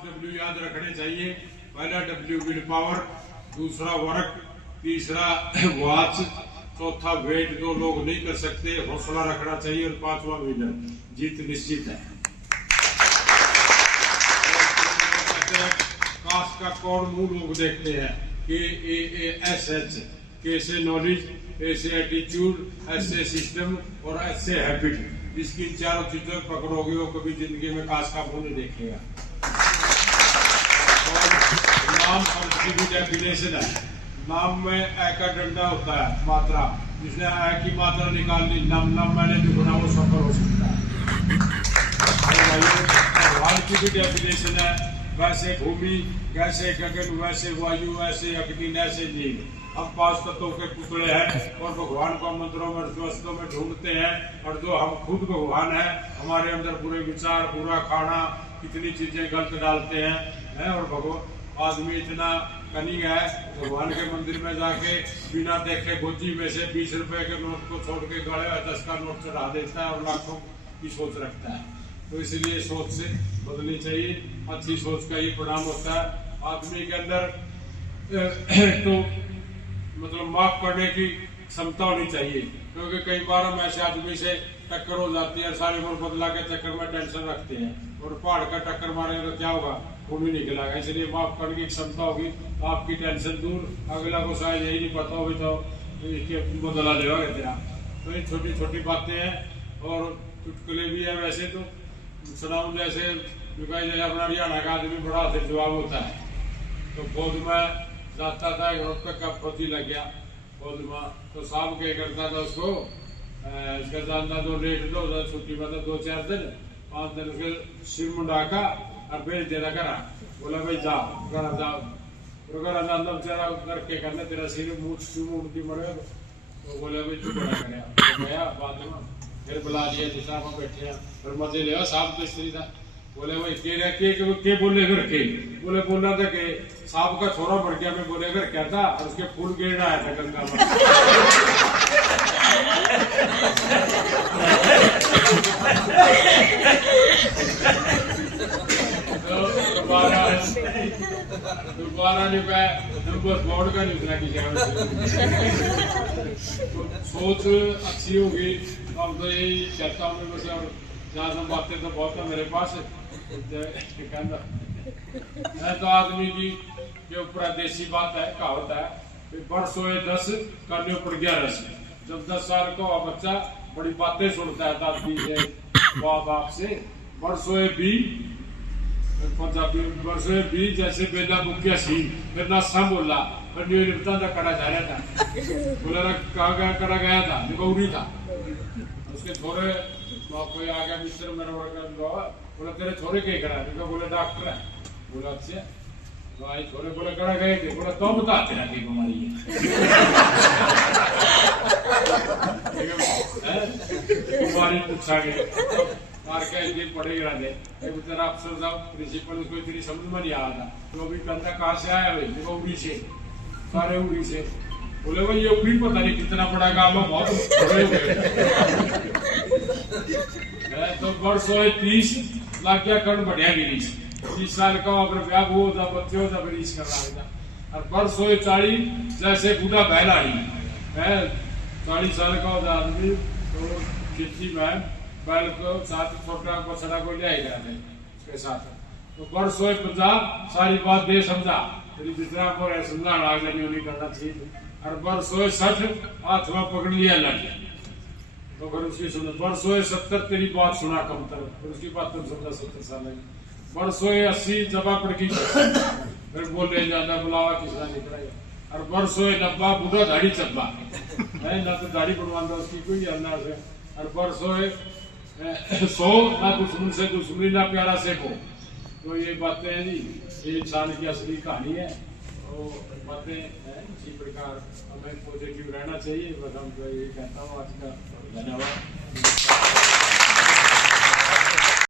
W याद रखने चाहिए। पहला डब्ल्यू विल पावर, दूसरा वर्क, तीसरा वॉच, चौथा वेट, जो लोग नहीं कर सकते हौसला रखना चाहिए, और पांचवा विनर, जीत निश्चित है। कास्ट का कौन मुंह लोग देखते हैं कि KASH, K से नॉलेज, A से एटीट्यूड, S से सिस्टम और S से हैबिट। इसकी चारों चीजों पकड़ोगे वो कभी जिंदगी में कास्ट का मुंह नहीं देखेगा। और नाम और उसकी भी डेफिनेशन है। नाम में ए का डंडा होता है मात्रा, जिसने ए की मात्रा निकाल ली, नम नम मैंने दुगुना वो सफर हो सकता है। भगवान की भी डेफिनेशन है, वैसे भूमि, कैसे गगन, वैसे वायु, वैसे अग्नि, ऐसे नील। हम 5 तत्वों के टुकड़े हैं और भगवान को मंत्रों में वस्तुओं में ढूंढते हैं, और जो हम खुद भगवान है, हमारे अंदर बुरे विचार, बुरा खाना, कितनी चीजें गलत डालते हैं। और भगवान आदमी इतना कनिंग है, भगवान के मंदिर में जाके बिना देखे गोजी में से 20 रुपए के नोट को छोड़ के गले 10 का नोट चढ़ा देता है और लाखों की सोच रखता है। तो इसलिए सोच से बदलनी चाहिए। अच्छी सोच का ही परिणाम होता है। आदमी के अंदर तो मतलब माफ करने की क्षमता होनी चाहिए, क्योंकि कई बार हम ऐसे आदमी से टक्कर हो जाती है, सारी उम्र बदला के चक्कर में टेंशन रखते हैं, और पहाड़ का टक्कर मारेंगे तो क्या होगा, खून ही निकलेगा। इसलिए माफ करने की क्षमता होगी, आपकी टेंशन दूर, अगला को शायद यही नहीं पता होगी तो बदला लेगा तेरा। तो ये छोटी छोटी बातें हैं और चुटकुले भी है। वैसे तो सुनाऊं जैसे अपना हरियाणा का आदमी बड़ा से जवाब होता है। तो फौज में जाता था, रोक का फौजी लग गया फौज में, तो साहब क्या करता था उसको, इसका जानना दो लेट दो, छुट्टी में 2-4 दिन 5 दिन उसके सिर मुंडा का और भेज देना करा। बोला भाई जाओ घर जाओ, तो बेचारा करके करना तेरा सिर मुंह मरे। तो बोले भाई तू बड़ा करे गया। बाद में फिर बुला लिया, दिशा में बैठे फिर मजे ले साहब तो स्त्री था। बोले भाई के बोले घर के, बोले बोला था कि साहब का छोरा बढ़ गया, मैं बोले घर क्या था, और उसके फूल गिर रहा है गंगा में। दोबारा नहीं पाया, बस बोर्ड का नहीं उतना की सोच अच्छी होगी। अब तो यही कहता हूँ मैं, बस और जहाँ से बातें तो बहुत है मेरे पास। तो आदमी की जो ऊपर देसी बात है, कहावत है, वर्ष होए 10 करने पड़ गया रस। जब 10 साल का बच्चा बड़ी बातें सुनता है दादी से, माँ बाप से, वर्ष होए 20 पंजाबी वर्ष होए 20 जैसे बेला बुकिया सी, फिर ना सब बोला, फिर न्यू निपटा था कड़ा जा रहा था। बोला कहाँ गया, कड़ा गया था, निगौरी था। उसके थोड़े कोई आ गया मिस्टर मेरा बोला तेरे छोरे क्या करा, बोले डॉक्टर है। बोला अच्छा, भाई छोरे बोले कड़ा गए थे। बोला तो बता तेरा की बीमारी है। बीमारी पूछा गया मार के एक दिन पढ़े गिरा दे, तेरा अफसर था प्रिंसिपल, उसको इतनी समझ में नहीं आ रहा। तो अभी कहता कहाँ से आया भाई, देखो उड़ी से, सारे उड़ी से। बोले भाई ये उड़ी पता नहीं कितना बड़ा काम है, बहुत बड़े हो गए। तो वर्ष होए 30 लाख क्या करोड़ बढ़िया गिरीश, 30 साल का अगर ब्याह होता, बच्चे होता, गिरीश कर रहा था। और वर्ष होए 40 जैसे बूढ़ा बैलाड़ी है, 40 साल का होता आदमी, तो खेती में बैल को साथ छोटा बछड़ा को ले आएगा उसके साथ। तो वर्ष होए 50 सारी बात दे समझा, तेरी विश्राम को समझा आग नहीं करना चाहिए। और वर्ष होए 60 हाथ में पकड़ लिया लड़िया, तो फिर उसकी सुनो। वर्ष होए 70 तेरी बात सुना कमतर, फिर उसकी बात तुम समझा 70 साल लगी। वर्ष होए 80 जबा पड़ गई, फिर बोल रहे ज्यादा बुलावा किसका निकला। और वर्ष होए 90 बूढ़ा दाढ़ी चब्बा है, ना तो दाढ़ी बनवाता उसकी कोई अन्ना से। और वर्ष होए 100 ना दुश्मन से दुश्मनी, ना प्यारा से को। तो ये बातें हैं जी, ये इंसान की असली कहानी है। तो बातें हैं इसी प्रकार हमें पॉजिटिव रहना चाहिए। बस हम तो ये कहता हूँ आज का धन्यवाद।